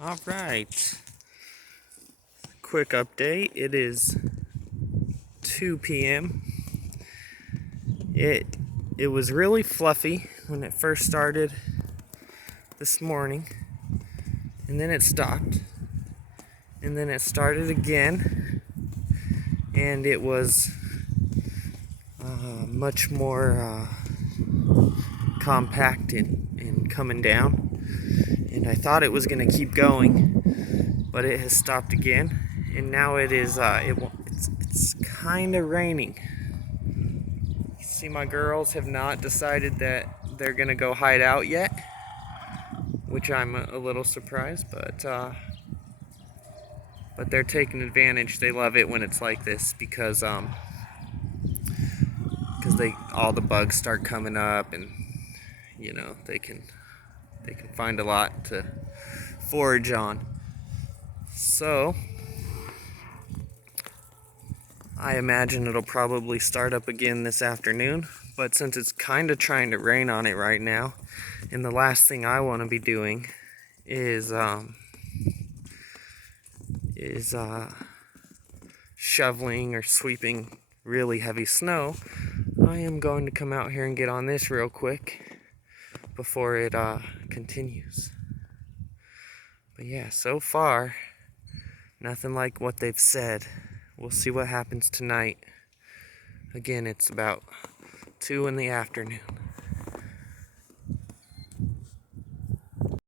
All right. Quick update. It is 2 p.m. It was really fluffy when it first started this morning, and then it stopped, and then it started again, and it was much more compact and coming down. And I thought it was going to keep going, but it has stopped again, and now it is it's kind of raining. See, my girls have not decided that they're going to go hide out yet, which I'm a little surprised, but they're taking advantage. They love it when it's like this because they all the bugs start coming up, and they can find a lot to forage on. So I imagine it'll probably start up again this afternoon, but since it's kind of trying to rain on it right now, and the last thing I want to be doing is shoveling or sweeping really heavy snow, I am going to come out here and get on this real quick before it continues. But yeah, so far, nothing like what they've said. We'll see what happens tonight. Again, it's about 2 in the afternoon.